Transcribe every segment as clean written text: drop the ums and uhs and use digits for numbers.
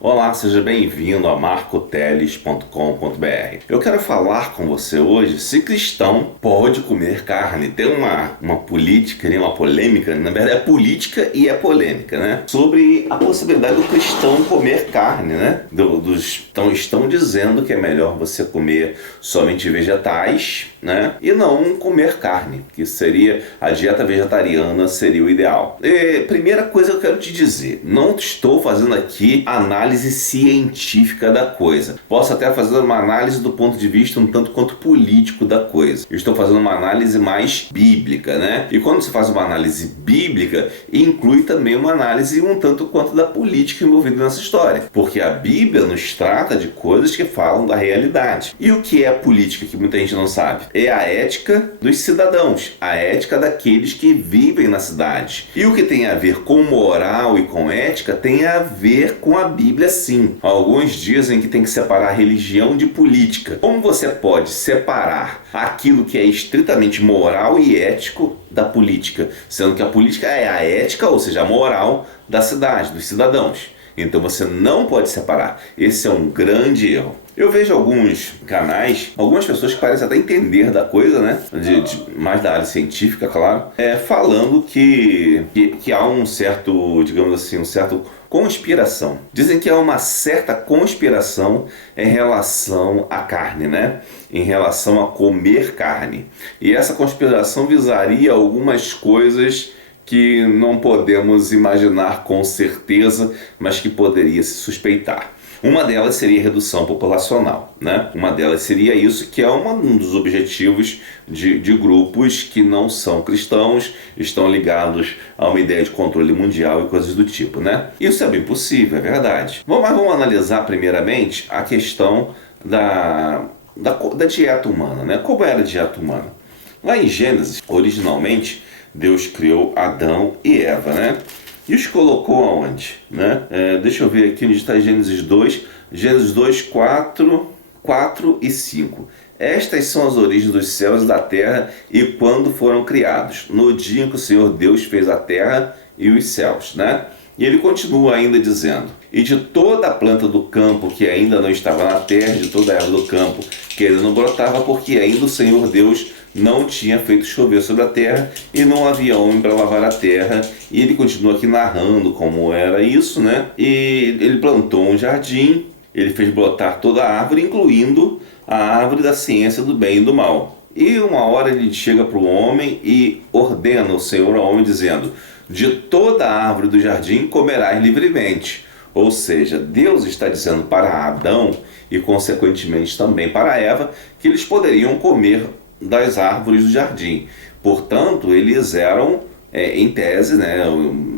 Olá, seja bem-vindo a marcoteles.com.br. Eu quero falar com você hoje se cristão pode comer carne. Tem uma política, uma polêmica, na verdade é política e é polêmica, né? Sobre a possibilidade do cristão comer carne, né? Estão dizendo que é melhor você comer somente vegetais, né? E não comer carne, que seria a dieta vegetariana seria o ideal. Primeira coisa que eu quero te dizer, não estou fazendo aqui análise científica da coisa. Posso até fazer uma análise do ponto de vista um tanto quanto político da coisa. Eu estou fazendo uma análise mais bíblica, né? E quando se faz uma análise bíblica, inclui também uma análise um tanto quanto da política envolvida nessa história. Porque a Bíblia nos trata de coisas que falam da realidade. E o que é a política, que muita gente não sabe? É a ética dos cidadãos, a ética daqueles que vivem na cidade. E o que tem a ver com moral e com ética tem a ver com a Bíblia, sim. Alguns dizem que tem que separar religião de política. Como você pode separar aquilo que é estritamente moral e ético da política? Sendo que a política é a ética, ou seja, a moral da cidade, dos cidadãos. Então você não pode separar. Esse é um grande erro. Eu vejo alguns canais, algumas pessoas que parecem até entender da coisa, né? Mais da área científica, claro, falando que há um certo, digamos assim, um certo conspiração. Dizem que há uma certa conspiração em relação à carne, né? Em relação a comer carne. E essa conspiração visaria algumas coisas que não podemos imaginar com certeza, mas que poderia se suspeitar. Uma delas seria a redução populacional, né? Uma delas seria isso, que é um dos objetivos de grupos que não são cristãos, estão ligados a uma ideia de controle mundial e coisas do tipo, né? Isso é bem possível, é verdade. Mas vamos analisar primeiramente a questão da dieta humana, né? Como era a dieta humana? Lá em Gênesis, originalmente, Deus criou Adão e Eva, né? E os colocou aonde? Né? Deixa eu ver aqui onde está Gênesis 2. Gênesis 2, 4 e 5. Estas são as origens dos céus e da terra e quando foram criados, no dia em que o Senhor Deus fez a terra e os céus, né? E ele continua ainda dizendo: e de toda a planta do campo que ainda não estava na terra, de toda a erva do campo que ainda não brotava, porque ainda o Senhor Deus não tinha feito chover sobre a terra e não havia homem para lavar a terra. E ele continua aqui narrando como era isso, né? E ele plantou um jardim, ele fez brotar toda a árvore, incluindo a árvore da ciência do bem e do mal. E uma hora ele chega para o homem e ordena o Senhor ao homem dizendo: de toda a árvore do jardim comerás livremente. Ou seja, Deus está dizendo para Adão e consequentemente também para Eva que eles poderiam comer das árvores do jardim. Portanto, eles eram, em tese, né,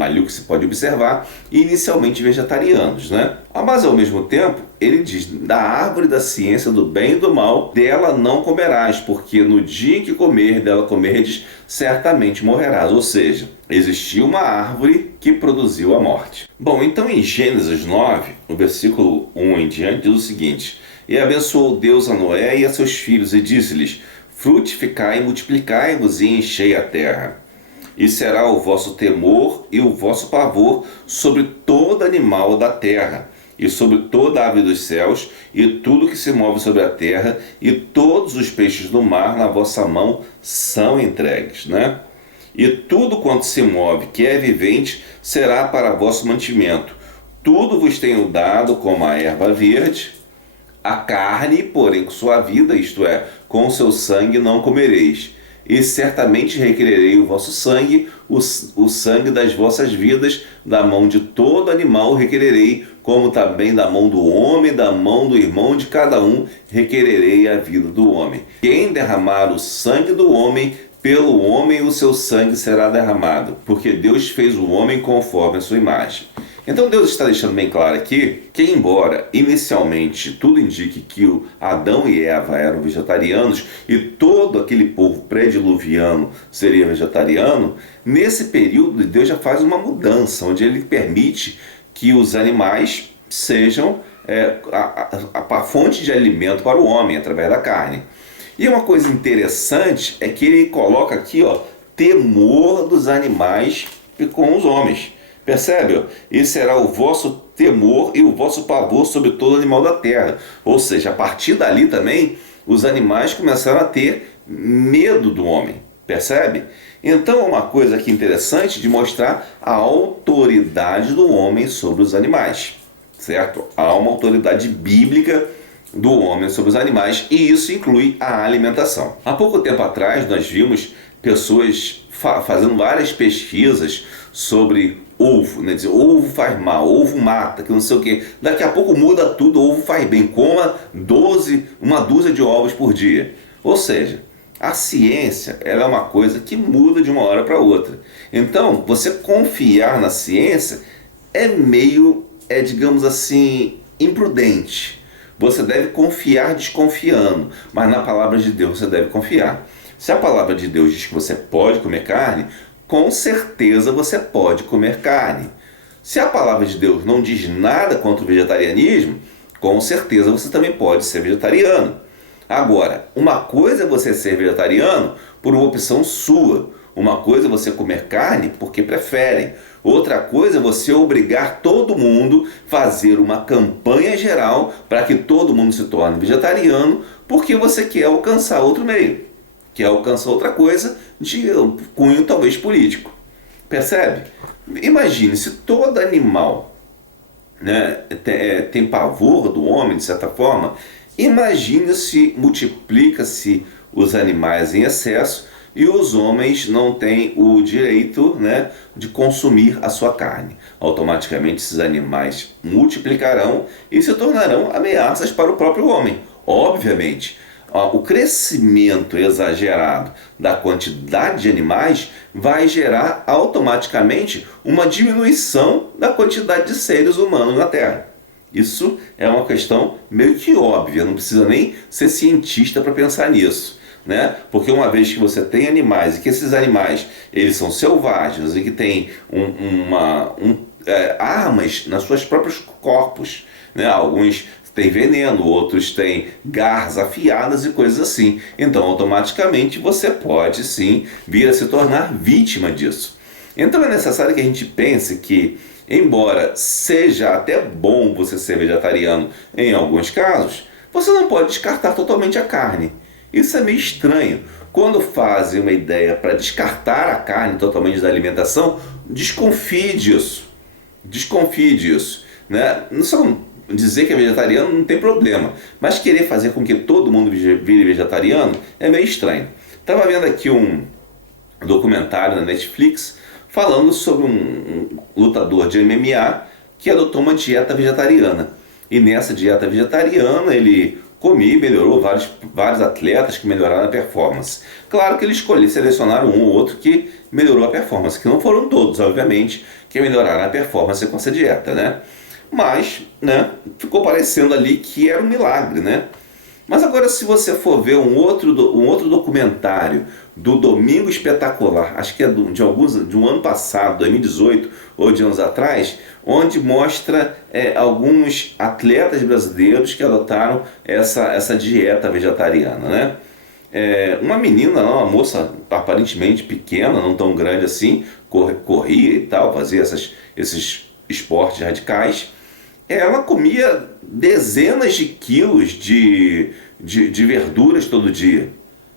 ali o que se pode observar, inicialmente vegetarianos, né? Mas ao mesmo tempo, ele diz: da árvore da ciência do bem e do mal, dela não comerás, porque no dia em que dela comerdes, certamente morrerás. Ou seja, existia uma árvore que produziu a morte. Bom, então em Gênesis 9, no versículo 1 em diante, diz o seguinte: e abençoou Deus a Noé e a seus filhos, e disse-lhes: frutificai e multiplicai-vos e enchei a terra. E será o vosso temor e o vosso pavor sobre todo animal da terra, e sobre toda ave dos céus, e tudo que se move sobre a terra, e todos os peixes do mar na vossa mão são entregues, né? E tudo quanto se move, que é vivente, será para vosso mantimento. Tudo vos tenho dado como a erva verde. A carne, porém, com sua vida, isto é, com o seu sangue não comereis. E certamente requererei o vosso sangue, o sangue das vossas vidas, da mão de todo animal requererei, como também da mão do homem, da mão do irmão de cada um, requererei a vida do homem. Quem derramar o sangue do homem, pelo homem o seu sangue será derramado, porque Deus fez o homem conforme a sua imagem. Então Deus está deixando bem claro aqui que, embora inicialmente tudo indique que o Adão e Eva eram vegetarianos e todo aquele povo pré-diluviano seria vegetariano, nesse período Deus já faz uma mudança, onde ele permite que os animais sejam a fonte de alimento para o homem através da carne. E uma coisa interessante é que ele coloca aqui, temor dos animais com os homens. Percebe? E será o vosso temor e o vosso pavor sobre todo animal da terra. Ou seja, a partir dali também, os animais começaram a ter medo do homem, percebe? Então é uma coisa aqui interessante de mostrar a autoridade do homem sobre os animais, certo? Há uma autoridade bíblica do homem sobre os animais e isso inclui a alimentação. Há pouco tempo atrás nós vimos pessoas fazendo várias pesquisas sobre ovo, né? Dizer, ovo faz mal, ovo mata, que não sei o que. Daqui a pouco muda tudo, ovo faz bem, coma uma dúzia de ovos por dia. Ou seja, a ciência ela é uma coisa que muda de uma hora para outra. Então, você confiar na ciência digamos assim, imprudente. Você deve confiar desconfiando, mas na palavra de Deus você deve confiar. Se a palavra de Deus diz que você pode comer carne, com certeza você pode comer carne. Se a palavra de Deus não diz nada contra o vegetarianismo, com certeza você também pode ser vegetariano. Agora, uma coisa é você ser vegetariano por uma opção sua. Uma coisa é você comer carne porque prefere. Outra coisa é você obrigar todo mundo a fazer uma campanha geral para que todo mundo se torne vegetariano porque você quer alcançar outro meio, quer alcançar outra coisa de cunho talvez político. Percebe? Imagine se todo animal, né, tem pavor do homem, de certa forma. Imagine se multiplica-se os animais em excesso e os homens não têm o direito, né, de consumir a sua carne. Automaticamente esses animais multiplicarão e se tornarão ameaças para o próprio homem. Obviamente, o crescimento exagerado da quantidade de animais vai gerar automaticamente uma diminuição da quantidade de seres humanos na Terra. Isso é uma questão meio que óbvia, não precisa nem ser cientista para pensar nisso, né? Porque uma vez que você tem animais e que esses animais eles são selvagens e que têm armas nos seus próprios corpos, né? Alguns têm veneno, outros têm garras afiadas e coisas assim. Então automaticamente você pode sim vir a se tornar vítima disso. Então é necessário que a gente pense que, embora seja até bom você ser vegetariano em alguns casos, você não pode descartar totalmente a carne. Isso é meio estranho. Quando fazem uma ideia para descartar a carne totalmente da alimentação, desconfie disso. Desconfie disso, né? Não só dizer que é vegetariano não tem problema, mas querer fazer com que todo mundo vire vegetariano é meio estranho. Estava vendo aqui um documentário na Netflix falando sobre um lutador de MMA que adotou uma dieta vegetariana. E nessa dieta vegetariana ele comia e melhorou vários atletas que melhoraram a performance. Claro que ele selecionaram um ou outro que melhorou a performance, que não foram todos, obviamente, que melhoraram a performance com essa dieta, né? Mas, né, ficou parecendo ali que era um milagre, né? Mas agora, se você for ver um outro documentário do Domingo Espetacular, acho que é de um ano passado, 2018, ou de anos atrás, onde mostra alguns atletas brasileiros que adotaram essa dieta vegetariana, né? Uma menina, uma moça aparentemente pequena, não tão grande assim, corria e tal, fazia esses esportes radicais. Ela comia dezenas de quilos de verduras todo dia.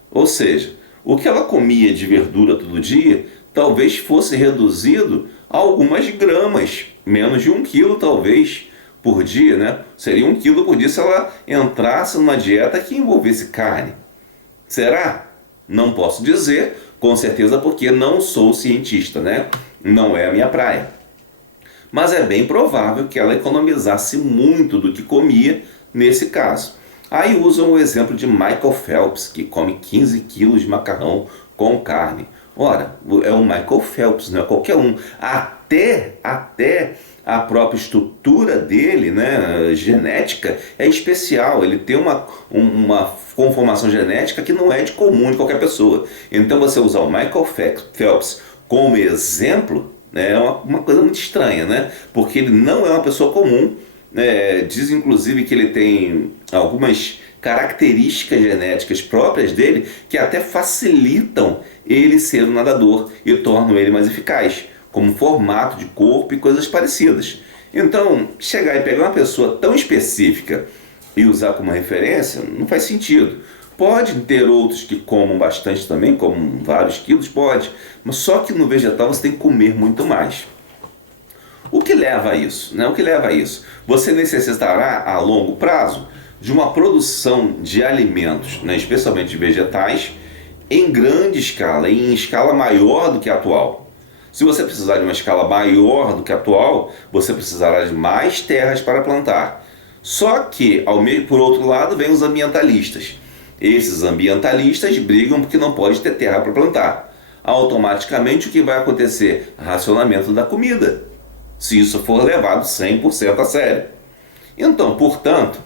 Ou seja, o que ela comia de verdura todo dia talvez fosse reduzido a algumas gramas, menos de 1 quilo talvez por dia, né? Seria 1 quilo por dia se ela entrasse numa dieta que envolvesse carne. Será? Não posso dizer, com certeza, porque não sou cientista, né? Não é a minha praia. Mas é bem provável que ela economizasse muito do que comia nesse caso. Aí usam o exemplo de Michael Phelps, que come 15 quilos de macarrão com carne. Ora, é o Michael Phelps, não é qualquer um. Até a própria estrutura dele, né, genética, é especial. Ele tem uma conformação genética que não é de comum de qualquer pessoa. Então você usar o Michael Phelps como exemplo, é uma coisa muito estranha, né? Porque ele não é uma pessoa comum. Diz inclusive que ele tem algumas características genéticas próprias dele que até facilitam ele ser um nadador e tornam ele mais eficaz, como formato de corpo e coisas parecidas. Então, chegar e pegar uma pessoa tão específica e usar como referência não faz sentido. Pode ter outros que comam bastante também, comam vários quilos, pode, mas só que no vegetal você tem que comer muito mais. O que leva a isso? Né? O que leva a isso? Você necessitará a longo prazo de uma produção de alimentos, né, especialmente de vegetais, em grande escala, em escala maior do que a atual. Se você precisar de uma escala maior do que a atual, você precisará de mais terras para plantar. Só que, por outro lado, vem os ambientalistas. Esses ambientalistas brigam porque não pode ter terra para plantar. Automaticamente, o que vai acontecer? Racionamento da comida, se isso for levado 100% a sério. Então, portanto,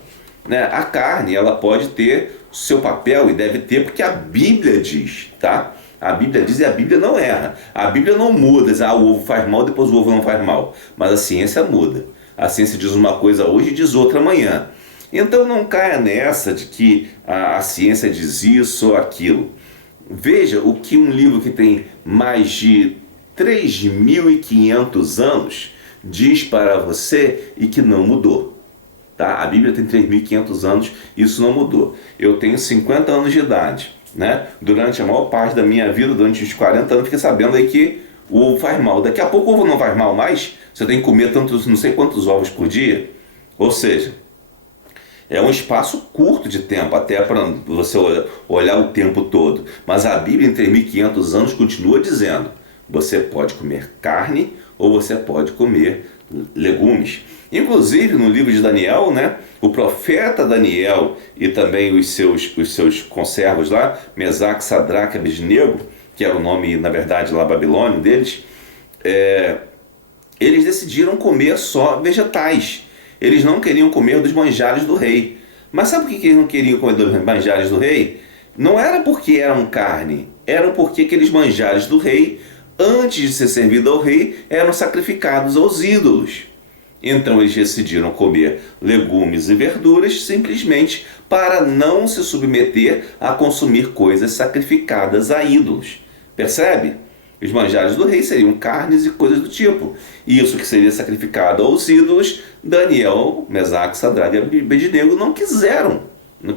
né, a carne ela pode ter seu papel, e deve ter, porque a Bíblia diz, tá? A Bíblia diz e a Bíblia não erra. A Bíblia não muda, diz, o ovo faz mal, depois o ovo não faz mal. Mas a ciência muda. A ciência diz uma coisa hoje e diz outra amanhã. Então não caia nessa de que a ciência diz isso ou aquilo. Veja o que um livro que tem mais de 3.500 anos diz para você e que não mudou. Tá? A Bíblia tem 3.500 anos, isso não mudou. Eu tenho 50 anos de idade. Né? Durante a maior parte da minha vida, durante os 40 anos, fiquei sabendo aí que o ovo faz mal. Daqui a pouco o ovo não faz mal mais, você tem que comer tantos, não sei quantos ovos por dia. Ou seja, é um espaço curto de tempo, até para você olhar o tempo todo. Mas a Bíblia, em 3.500 anos, continua dizendo: você pode comer carne ou você pode comer legumes. Inclusive, no livro de Daniel, né, o profeta Daniel e também os seus conservos lá, Mesaque, Sadraque e Abednego, que era o nome, na verdade, lá babilônio deles, eles decidiram comer só vegetais. Eles não queriam comer dos manjares do rei. Mas sabe por que eles não queriam comer dos manjares do rei? Não era porque eram carne, era porque aqueles manjares do rei, antes de ser servido ao rei, eram sacrificados aos ídolos. Então eles decidiram comer legumes e verduras simplesmente para não se submeter a consumir coisas sacrificadas a ídolos. Percebe? Os manjares do rei seriam carnes e coisas do tipo. E isso que seria sacrificado aos ídolos, Daniel, Mesaque, Sadraque e Abednego não quiseram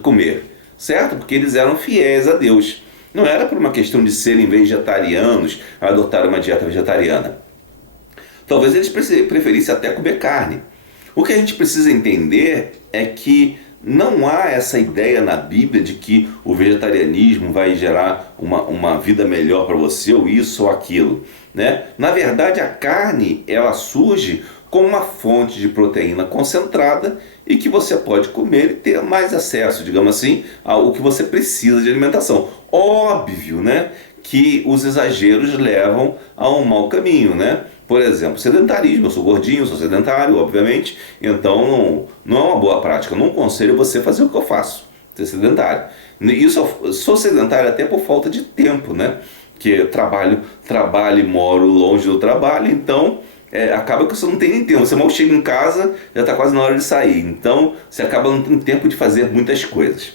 comer, certo? Porque eles eram fiéis a Deus. Não era por uma questão de serem vegetarianos, adotar uma dieta vegetariana. Talvez eles preferissem até comer carne. O que a gente precisa entender é que não há essa ideia na Bíblia de que o vegetarianismo vai gerar uma vida melhor para você, ou isso ou aquilo, né? Na verdade, a carne ela surge como uma fonte de proteína concentrada e que você pode comer e ter mais acesso, digamos assim, ao que você precisa de alimentação. Óbvio, né, que os exageros levam a um mau caminho, né? Por exemplo, sedentarismo. Eu sou gordinho, sou sedentário, obviamente, então não é uma boa prática. Eu não aconselho você fazer o que eu faço, ser sedentário. Isso, eu sou sedentário até por falta de tempo, né? Que trabalho e moro longe do trabalho, então acaba que você não tem nem tempo. Você mal chega em casa, já está quase na hora de sair. Então você acaba não tendo tempo de fazer muitas coisas.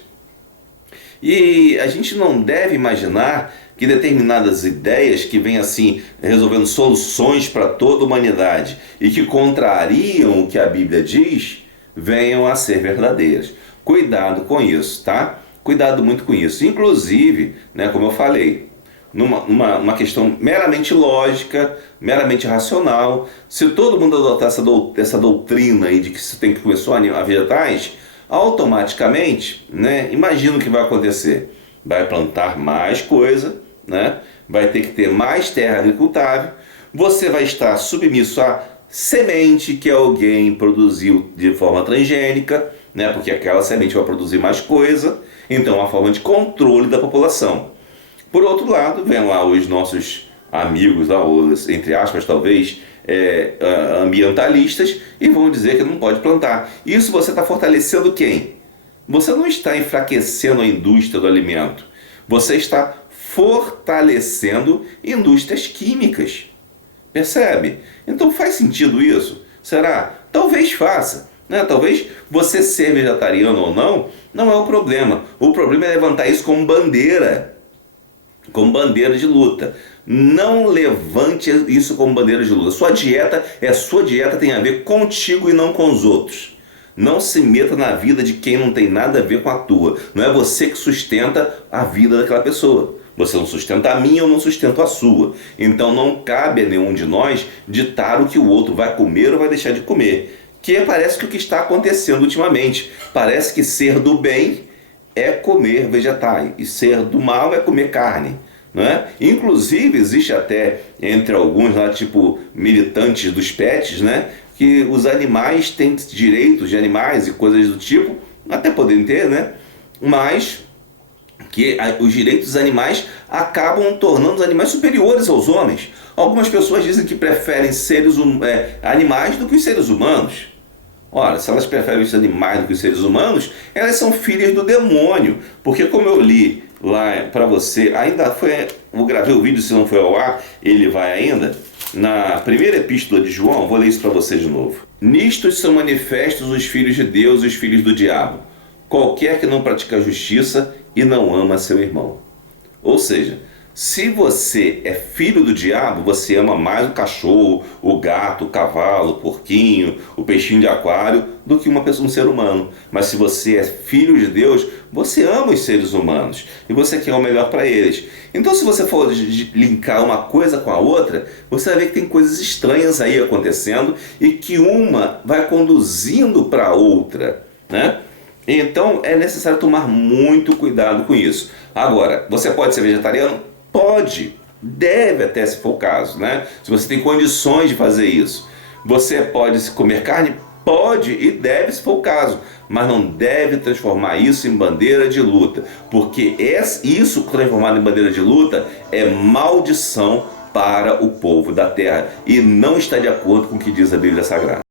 E a gente não deve imaginar que determinadas ideias que vêm assim resolvendo soluções para toda a humanidade e que contrariam o que a Bíblia diz, venham a ser verdadeiras. Cuidado com isso, tá? Cuidado muito com isso. Inclusive, né, como eu falei, numa questão meramente lógica, meramente racional, se todo mundo adotar essa doutrina aí de que você tem que comer só a vegetais, automaticamente, né, imagina o que vai acontecer. Vai plantar mais coisa, né? Vai ter que ter mais terra agricultável, você vai estar submisso a semente que alguém produziu de forma transgênica, né? Porque aquela semente vai produzir mais coisa, então é uma forma de controle da população. Por outro lado, vem lá os nossos amigos, lá, os, entre aspas, talvez, ambientalistas, e vão dizer que não pode plantar. Isso você está fortalecendo quem? Você não está enfraquecendo a indústria do alimento. Você está fortalecendo indústrias químicas. Percebe? Então faz sentido isso? Será? Talvez faça. Né? Talvez você ser vegetariano ou não, não é o problema. O problema é levantar isso como bandeira de luta. Não levante isso como bandeira de luta. Sua dieta tem a ver contigo e não com os outros. Não se meta na vida de quem não tem nada a ver com a tua. Não é você que sustenta a vida daquela pessoa. Você não sustenta a minha, eu não sustento a sua. Então não cabe a nenhum de nós ditar o que o outro vai comer ou vai deixar de comer. Que parece que o que está acontecendo ultimamente. Parece que ser do bem é comer vegetais e ser do mal é comer carne. Não é? Inclusive existe até entre alguns lá, tipo militantes dos pets, né, que os animais têm direitos de animais e coisas do tipo, até podem ter, né, mas que os direitos dos animais acabam tornando os animais superiores aos homens. Algumas pessoas dizem que preferem animais do que os seres humanos. Ora, se elas preferem os animais do que os seres humanos, elas são filhas do demônio. Porque como eu li lá para você, eu gravei o vídeo, se não foi ao ar, ele vai ainda, na primeira epístola de João, vou ler isso para você de novo. Nisto são manifestos os filhos de Deus e os filhos do diabo. Qualquer que não pratica a justiça e não ama seu irmão. Ou seja, se você é filho do diabo, você ama mais o cachorro, o gato, o cavalo, o porquinho, o peixinho de aquário, do que um ser humano. Mas se você é filho de Deus, você ama os seres humanos e você quer o melhor para eles. Então, se você for linkar uma coisa com a outra, você vai ver que tem coisas estranhas aí acontecendo e que uma vai conduzindo para a outra, né? Então, é necessário tomar muito cuidado com isso. Agora, você pode ser vegetariano? Pode, deve até se for o caso, né? Se você tem condições de fazer isso. Você pode comer carne? Pode e deve se for o caso, mas não deve transformar isso em bandeira de luta, porque isso transformado em bandeira de luta é maldição para o povo da terra e não está de acordo com o que diz a Bíblia Sagrada.